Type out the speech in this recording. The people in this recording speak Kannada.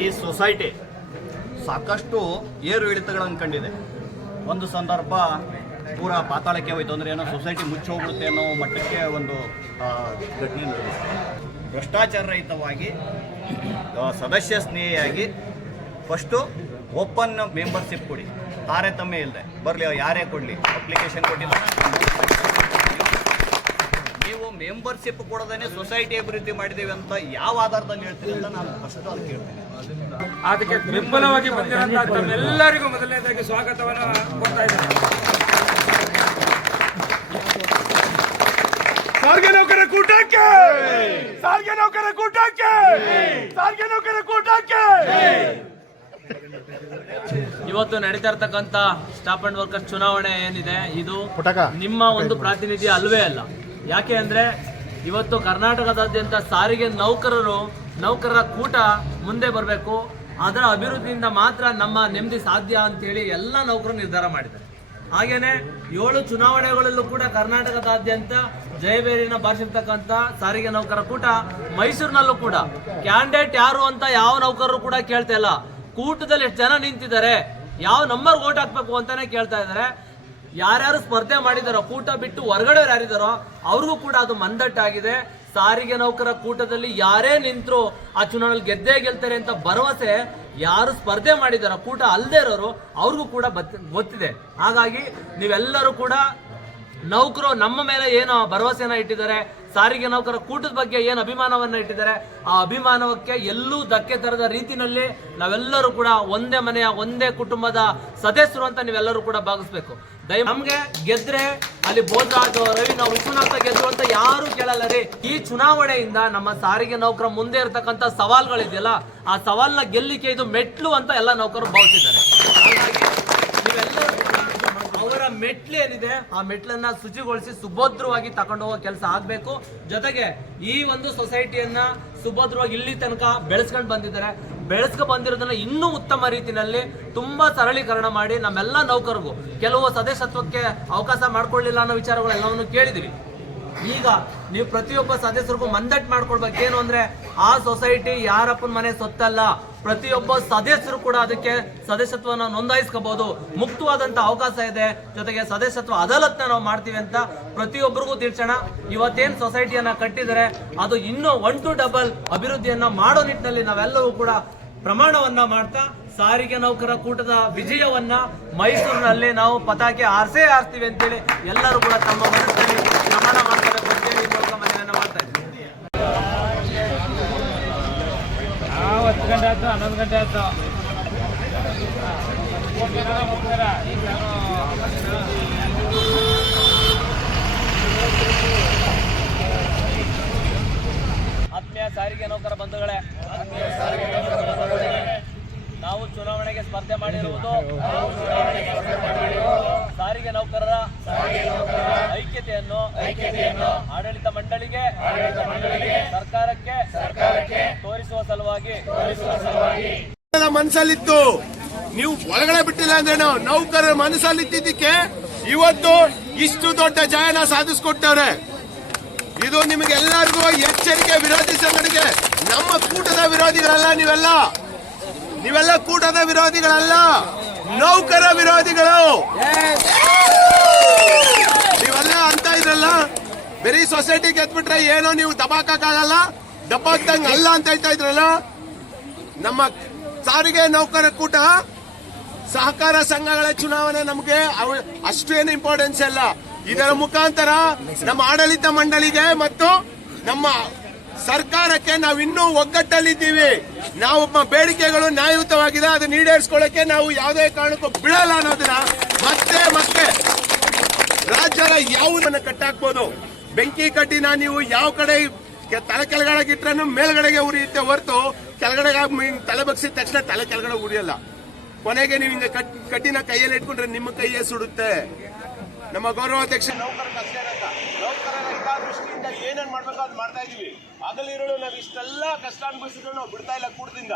ಈ ಸೊಸೈಟಿ ಸಾಕಷ್ಟು ಏರು ಇಳಿತಗಳನ್ನು ಕಂಡಿದೆ. ಒಂದು ಸಂದರ್ಭ ಪೂರ ಪಾತಾಳಕ್ಕೆ ಹೋಯ್ತು. ಅಂದರೆ ಏನೋ ಸೊಸೈಟಿ ಮುಚ್ಚೋಗ್ಬಿಡುತ್ತೆ ಅನ್ನೋ ಮಟ್ಟಕ್ಕೆ ಒಂದು ಘಟನೆ ಭ್ರಷ್ಟಾಚಾರ ರಹಿತವಾಗಿ ಸದಸ್ಯ ಸ್ನೇಹಿಯಾಗಿ ಫಸ್ಟು ಓಪನ್ ಮೆಂಬರ್ಶಿಪ್ ಕೊಡಿ. ತಾರತಮ್ಯ ಇಲ್ಲದೆ ಬರಲಿ, ಯಾರೇ ಕೊಡಲಿ. ಅಪ್ಲಿಕೇಶನ್ ಕೊಟ್ಟಿಲ್ಲ. ಮೆಂಬರ್ಶಿಪ್ ಕೊಡದೇ ಸೊಸೈಟಿ ಅಭಿವೃದ್ಧಿ ಮಾಡಿದ್ದೀವಿ ಅಂತ ಯಾವ ಆಧಾರದಲ್ಲಿ ಹೇಳ್ತೀನಿ ಅಂತ ನಾನು ಫಸ್ಟ್ ಅದು ಕೇಳ್ತೀನಿ. ಅದಕ್ಕೆ ಬೆಂಬಲವಾಗಿ ಬಂದಿರುವಂತಹ ತಮ್ಮೆಲ್ಲರಿಗೂ ಮೊದಲನೇದಾಗಿ ಸ್ವಾಗತವನ್ನು ಕೊಡ್ತಾ ಇದ್ದೇನೆ. ಸಾರಿಗೆ ನೌಕರ ಕೂಟಕ್ಕೆ! ಸಾರಿಗೆ ನೌಕರ ಕೂಟಕ್ಕೆ! ಸಾರಿಗೆ ನೌಕರ ಕೂಟಕ್ಕೆ! ಇವತ್ತು ನಡೀತಾ ಇರ್ತಕ್ಕಂಥ ಸ್ಟಾಪ್ ಅಂಡ್ ವರ್ಕರ್ಸ್ ಚುನಾವಣೆ ಏನಿದೆ ಇದು ನಿಮ್ಮ ಒಂದು ಪ್ರಾತಿನಿಧ್ಯ ಅಲ್ವೇ ಅಲ್ಲ. ಯಾಕೆ ಅಂದರೆ ಇವತ್ತು ಕರ್ನಾಟಕದಾದ್ಯಂತ ಸಾರಿಗೆ ನೌಕರರು, ನೌಕರರ ಕೂಟ ಮುಂದೆ ಬರಬೇಕು. ಅದರ ಅಭಿವೃದ್ಧಿಯಿಂದ ಮಾತ್ರ ನಮ್ಮ ನೆಮ್ಮದಿ ಸಾಧ್ಯ ಅಂತೇಳಿ ಎಲ್ಲ ನೌಕರರು ನಿರ್ಧಾರ ಮಾಡಿದ್ದಾರೆ. ಹಾಗೇನೆ ಏಳು ಚುನಾವಣೆಗಳಲ್ಲೂ ಕೂಡ ಕರ್ನಾಟಕದಾದ್ಯಂತ ಜಯಬೇರಿನ ಬಾರಿಸಿರ್ತಕ್ಕಂಥ ಸಾರಿಗೆ ನೌಕರ ಕೂಟ ಮೈಸೂರಿನಲ್ಲೂ ಕೂಡ. ಕ್ಯಾಂಡಿಡೇಟ್ ಯಾರು ಅಂತ ಯಾವ ನೌಕರರು ಕೂಡ ಕೇಳ್ತಾ ಇಲ್ಲ. ಕೂಟದಲ್ಲಿ ಎಷ್ಟು ಜನ ನಿಂತಿದ್ದಾರೆ, ಯಾವ ನಂಬರ್ ಓಟ್ ಹಾಕ್ಬೇಕು ಅಂತಾನೆ ಕೇಳ್ತಾ ಇದ್ದಾರೆ. ಯಾರ್ಯಾರು ಸ್ಪರ್ಧೆ ಮಾಡಿದಾರೋ, ಕೂಟ ಬಿಟ್ಟು ಹೊರಗಡೆ ಯಾರಿದಾರೋ, ಅವ್ರಿಗೂ ಕೂಡ ಅದು ಮಂದಟ್ಟಾಗಿದೆ. ಸಾರಿಗೆ ನೌಕರ ಕೂಟದಲ್ಲಿ ಯಾರೇ ನಿಂತರು ಆ ಚುನಾವಣೆಯಲ್ಲಿ ಗೆದ್ದೇ ಗೆಲ್ತಾರೆ ಅಂತ ಭರವಸೆ ಯಾರು ಸ್ಪರ್ಧೆ ಮಾಡಿದಾರೋ, ಕೂಟ ಅಲ್ಲದೆ ಇರೋರು, ಅವ್ರಿಗೂ ಕೂಡ ಗೊತ್ತಿದೆ. ಹಾಗಾಗಿ ನೀವೆಲ್ಲರೂ ಕೂಡ ನೌಕರು ನಮ್ಮ ಮೇಲೆ ಏನು ಭರವಸೆಯನ್ನ ಇಟ್ಟಿದ್ದಾರೆ, ಸಾರಿಗೆ ನೌಕರ ಕೂಟದ ಬಗ್ಗೆ ಏನು ಅಭಿಮಾನವನ್ನ ಇಟ್ಟಿದ್ದಾರೆ, ಆ ಅಭಿಮಾನಕ್ಕೆ ಎಲ್ಲೂ ಧಕ್ಕೆ ತರದ ರೀತಿಯಲ್ಲಿ ನಾವೆಲ್ಲರೂ ಕೂಡ ಒಂದೇ ಮನೆಯ, ಒಂದೇ ಕುಟುಂಬದ ಸದಸ್ಯರು ಅಂತ ನೀವೆಲ್ಲರೂ ಕೂಡ ಭಾವಿಸ್ಬೇಕು. ನಮ್ಗೆ ಗೆದ್ರೆ ಅಲ್ಲಿ ಬೋಧರಾಜ್ ರವಿ, ನಾವು ವಿಶ್ವನಾಥ ಗೆದ್ರು ಅಂತ ಯಾರು ಕೇಳಲ್ಲ ರೀ. ಈ ಚುನಾವಣೆಯಿಂದ ನಮ್ಮ ಸಾರಿಗೆ ನೌಕರ ಮುಂದೆ ಇರತಕ್ಕಂತ ಸವಾಲ್ಗಳಿದೆಯಲ್ಲ, ಆ ಸವಾಲ್ನ ಗೆಲ್ಲಿಕೆ ಇದು ಮೆಟ್ಲು ಅಂತ ಎಲ್ಲ ನೌಕರರು ಭಾವಿಸಿದ್ದಾರೆ. ಅವರ ಮೆಟ್ಲು ಏನಿದೆ, ಆ ಮೆಟ್ಲನ್ನ ಶುಚಿಗೊಳಿಸಿ ಸುಭದ್ರವಾಗಿ ತಕೊಂಡು ಹೋಗೋ ಕೆಲಸ ಆಗ್ಬೇಕು. ಜೊತೆಗೆ ಈ ಒಂದು ಸೊಸೈಟಿಯನ್ನ ಸುಭದ್ರವಾಗಿ ಇಲ್ಲಿ ತನಕ ಬೆಳೆಸ್ಕೊಂಡು ಬಂದಿದ್ದಾರೆ. ಬೆಳೆಸ್ಕೊ ಬಂದಿರೋದನ್ನ ಇನ್ನೂ ಉತ್ತಮ ರೀತಿಯಲ್ಲಿ ತುಂಬಾ ಸರಳೀಕರಣ ಮಾಡಿ ನಮ್ಮೆಲ್ಲ ನೌಕರಿಗೂ ಕೆಲವು ಸದಸ್ಯತ್ವಕ್ಕೆ ಅವಕಾಶ ಮಾಡ್ಕೊಳ್ಳಿಲ್ಲ ಅನ್ನೋ ವಿಚಾರಗಳೆಲ್ಲವನ್ನು ಕೇಳಿದಿವಿ. ಈಗ ನೀವು ಪ್ರತಿಯೊಬ್ಬ ಸದಸ್ಯರಿಗೂ ಮಂದಟ್ ಮಾಡ್ಕೊಳ್ಬೇಕೇನು ಅಂದ್ರೆ ಆ ಸೊಸೈಟಿ ಯಾರಪ್ಪನ ಮನೆ ಸೊತ್ತಲ್ಲ. ಪ್ರತಿಯೊಬ್ಬ ಸದಸ್ಯರು ಕೂಡ ಅದಕ್ಕೆ ಸದಸ್ಯತ್ವವನ್ನು ನೋಂದಾಯಿಸ್ಕೋಬಹುದು ಮುಕ್ತವಾದಂತ ಅವಕಾಶ ಇದೆ. ಜೊತೆಗೆ ಸದಸ್ಯತ್ವ ಅದಾಲತ್ನ ನಾವು ಮಾಡ್ತೀವಿ ಅಂತ ಪ್ರತಿಯೊಬ್ಬರಿಗೂ ತಿಳಿಸೋಣ. ಇವತ್ತೇನ್ ಸೊಸೈಟಿಯನ್ನ ಕಟ್ಟಿದರೆ ಅದು ಇನ್ನೂ ಒನ್ ಟು ಡಬಲ್ ಅಭಿವೃದ್ಧಿಯನ್ನ ಮಾಡೋ ನಿಟ್ಟಿನಲ್ಲಿ ನಾವೆಲ್ಲರೂ ಕೂಡ ಪ್ರಮಾಣವನ್ನ ಮಾಡ್ತಾ, ಸಾರಿಗೆ ನೌಕರ ಕೂಟದ ವಿಜಯವನ್ನ ಮೈಸೂರಿನಲ್ಲಿ ನಾವು ಪತಾಕೆ ಆರ್ಸೇ ಆರಿಸ್ತೀವಿ ಅಂತೇಳಿ ಎಲ್ಲರೂ ಕೂಡ ತಮ್ಮ ಮನಸ್ಸಲ್ಲಿ ಪ್ರಮಾಣ ಮಾಡ್ತಾರೆ ಅಂತೇಳಿ ಈ ಮೂಲಕ ಮನವಿಯನ್ನ ಮಾಡ್ತಾ ಇದ್ದೀನಿ ನಾವು ಹತ್ತು ಗಂಟೆ ಆಯ್ತು ಹನ್ನೊಂದು ಗಂಟೆ ಆಯ್ತು. ಆತ್ಮೀಯ ಸಾರಿಗೆ ನೌಕರ ಬಂಧುಗಳೇ ನಾವು ಚುನಾವಣೆಗೆ ಸ್ಪರ್ಧೆ ಮಾಡಿರುವುದು ಸಾರಿಗೆ ನೌಕರರ ಐಕ್ಯತೆಯನ್ನು ಆಡಳಿತ ಮಂಡಳಿಗೆ ಸರ್ಕಾರಕ್ಕೆ ತೋರಿಸುವ ಸಲುವಾಗಿ ಮನಸ್ಸಲ್ಲಿತ್ತು. ನೀವು ಒಳಗಡೆ ಬಿಟ್ಟಿಲ್ಲ ಅಂದ್ರೇನು? ನೌಕರರ ಮನಸ್ಸಲ್ಲಿದ್ದಿದ್ದಕ್ಕೆ ಇವತ್ತು ಇಷ್ಟು ದೊಡ್ಡ ಜಯನ ಸಾಧಿಸ್ಕೊಟ್ಟವ್ರೆ. ಇದು ನಿಮಗೆ ಎಲ್ಲರಿಗೂ ಎಚ್ಚರಿಕೆ ವಿರೋಧಿ ಸಂಘಟನೆಗೆ. ನಮ್ಮ ಕೂಟದ ವಿರೋಧಿಗಳಲ್ಲ ನೀವೆಲ್ಲ. ನೀವೆಲ್ಲ ಕೂಟದ ವಿರೋಧಿಗಳಲ್ಲ. ನೌಕರ ವಿರೋಧಿಗಳು. ನೀವೆಲ್ಲ ಅಂತ ಇದ್ರಲ್ಲ ಬರೀ ಸೊಸೈಟಿ ಗೆದ್ಬಿಟ್ರೆ ಏನೋ ನೀವು ದಬಾಕಕ್ಕಾಗಲ್ಲ. ದಬ್ಬಾಕ್ದಂಗ್ ಅಲ್ಲ ಅಂತ ಹೇಳ್ತಾ ಇದ್ರಲ್ಲ? ನಮ್ಮ ಸಾರಿಗೆ ನೌಕರ ಕೂಟ, ಸಹಕಾರ ಸಂಘಗಳ ಚುನಾವಣೆ ನಮಗೆ ಏನು ಇಂಪಾರ್ಟೆನ್ಸ್ ಅಲ್ಲ ಇದರ ಮುಖಾಂತರ ನಮ್ಮ ಆಡಳಿತ ಮಂಡಳಿಗೆ ಮತ್ತು ನಮ್ಮ ಸರ್ಕಾರಕ್ಕೆ ನಾವು ಇನ್ನೂ ಒಗ್ಗಟ್ಟಲ್ಲಿದ್ದೀವಿ. ನಾವು ಬೇಡಿಕೆಗಳು ನ್ಯಾಯಯುತವಾಗಿದೆ ಅದನ್ನ ಈಡೇರಿಸ್ಕೊಳ್ಳಕ್ಕೆ ನಾವು ಯಾವುದೇ ಕಾರಣಕ್ಕೂ ಬಿಡಲ್ಲ ಅನ್ನೋದನ್ನ ಮತ್ತೆ ಮತ್ತೆ ರಾಜ್ಯದ ಯಾವುದನ್ನು ಕಟ್ಟಾಕ್ಬೋದು? ಬೆಂಕಿ ಕಟ್ಟಿನ ನೀವು ಯಾವ ಕಡೆ ತಲೆ ಕೆಳಗಡೆ ಇಟ್ರೂ ಮೇಲ್ಗಡೆಗೆ ಉರಿಯುತ್ತೆ ಹೊರತು ಕೆಳಗಡೆ ತಲೆ ಬಗ್ಸಿದ ತಕ್ಷಣ ತಲೆ ಕೆಳಗಡೆ ಉರಿಯಲ್ಲ. ಕೊನೆಗೆ ನೀವು ಹಿಂಗೆ ಕಟ್- ಕಟ್ಟಿನ ಕೈಯಲ್ಲಿ ಇಟ್ಕೊಂಡ್ರೆ ನಿಮ್ಮ ಕೈಯೇ ಸುಡುತ್ತೆ. ನಮ್ಮ ಗೌರವಾಧ್ಯಕ್ಷ ದೃಷ್ಟಿಯಿಂದ ಏನೇನ್ ಮಾಡ್ಬೇಕು ಅದು ಮಾಡ್ತಾ ಇದೀವಿ. ಹಗಲಿರುಳು ನಾವು ಇಷ್ಟೆಲ್ಲ ಕಷ್ಟ ಅನುಭವಿಸಿದ್ರು ನಾವು ಬಿಡ್ತಾ ಇಲ್ಲ ಕೂಡದಿಂದ.